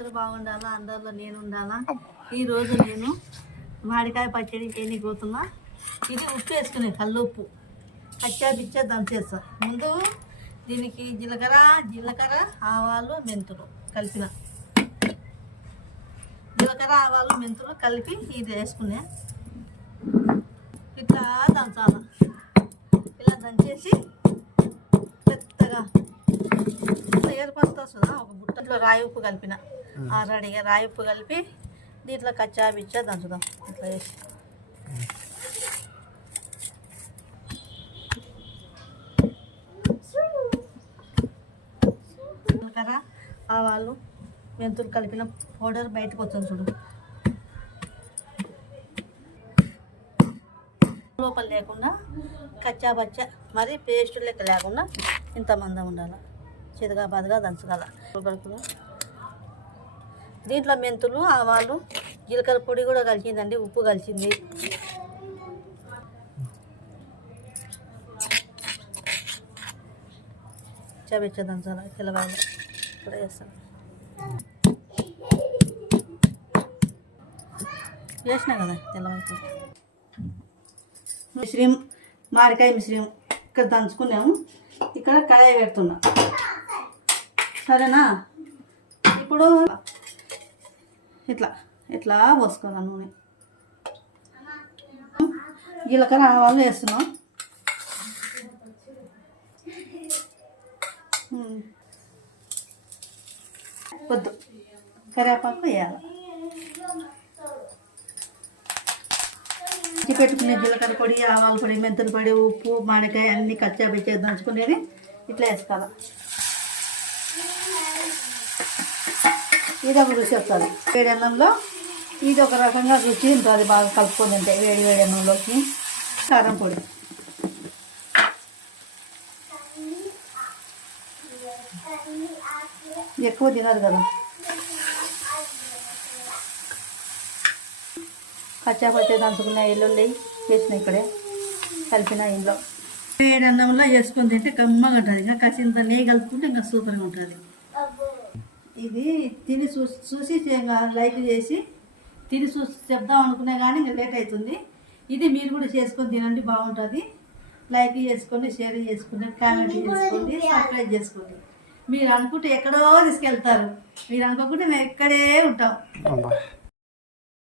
అందరూ బాగుండాలా? అందరిలో నేను ఉండాలా ఈరోజు నేను మామిడికాయ పచ్చడి చేయడానికి పోతున్నా ఇది ఉప్పు వేసుకునే కళ్ళు ఉప్పు పచ్చా పిచ్చా దంచేస్తా. ముందు దీనికి జీలకర్ర జీలకర్ర ఆవాలు మెంతులు కలిపిన. జీలకర్ర ఆవాలు మెంతులు కలిపి ఇది వేసుకునే. ఇట్లా దంచాల. ఇలా దంచేసి పెద్దగా. ఏర్పడుతుంది వస్తుందా? ఒక బుట్టలో రాయి ఉప్పు కలిపిన. రెడీగా రాయిప్పు కలిపి దీంట్లో కచ్చా బిచ్చా దంచుదాం. ఇట్లా వేసి జీలకర్ర ఆవాలు మెంతులు కలిపిన పౌడర్ బయటకు వస్తుంది చూడు. లోపల లేకుండా కచ్చా బచ్చా మరి పేస్ట్ లెక్క లేకుండా ఇంత మందం ఉండాలి. చితగా బాధగా దంచగల దీంట్లో మెంతులు ఆవాలు జీలకర్ర పొడి కూడా కలిసిందండి ఉప్పు కలిసింది. చబెచ్చ చాలా తెల్లవారు. ఇక్కడ వేస్తాను. వేసినా కదా తెల్లవారు మిశ్రీం మామిడికాయ మిశ్రీం ఇక్కడ దంచుకున్నాము. ఇక్కడ కళాయి పెడుతున్నా. సరేనా? ఇప్పుడు ఇట్లా ఇట్లా పోసుకోవాలి నూనె. జీలకర్ర ఆవాలు వేస్తున్నాం. వద్దు. కరివేపాకు వేయాలి. ఇంటి పెట్టుకునే జీలకర్ర పొడి ఆవాల పొడి మెంతుల పొడి ఉప్పు మామిడికాయ అన్నీ కచ్చా దంచుకునేది ఇట్లా వేసుకోవాలి. ఇది ఒక రుచి వస్తుంది. వేడి అన్నంలో ఇది ఒక రకంగా రుచి ఉంటుంది బాగా కలుపుకొని తింటే వేడి వేడి అన్నంలోకి. కారం పొడి. ఎక్కువ తినదు కదా. కచ్చా పచ్చ దంచుకున్న ఎల్లుల్లి వేసిన ఇక్కడే కలిపిన ఇంట్లో. వేడి అన్నంలో వేసుకొని తింటే కమ్మగా ఉంటుంది ఇంకా కసింత నెయ్యి కలుపుకుంటే ఇంకా సూపర్గా ఉంటుంది. ఇది తిని చూసి చూసి లైక్ చేసి తిని చూసి చెప్దాం అనుకునే కానీ ఇంకా లేట్ అవుతుంది. ఇది మీరు కూడా చేసుకొని తినండి బాగుంటుంది. లైక్ చేసుకోండి షేర్ చేసుకోండి కామెంట్ చేసుకోండి సబ్స్క్రైబ్ చేసుకోండి. మీరు అనుకుంటే ఎక్కడో తీసుకెళ్తారు. మీరు అనుకోకుంటే మేము ఇక్కడే ఉంటాం.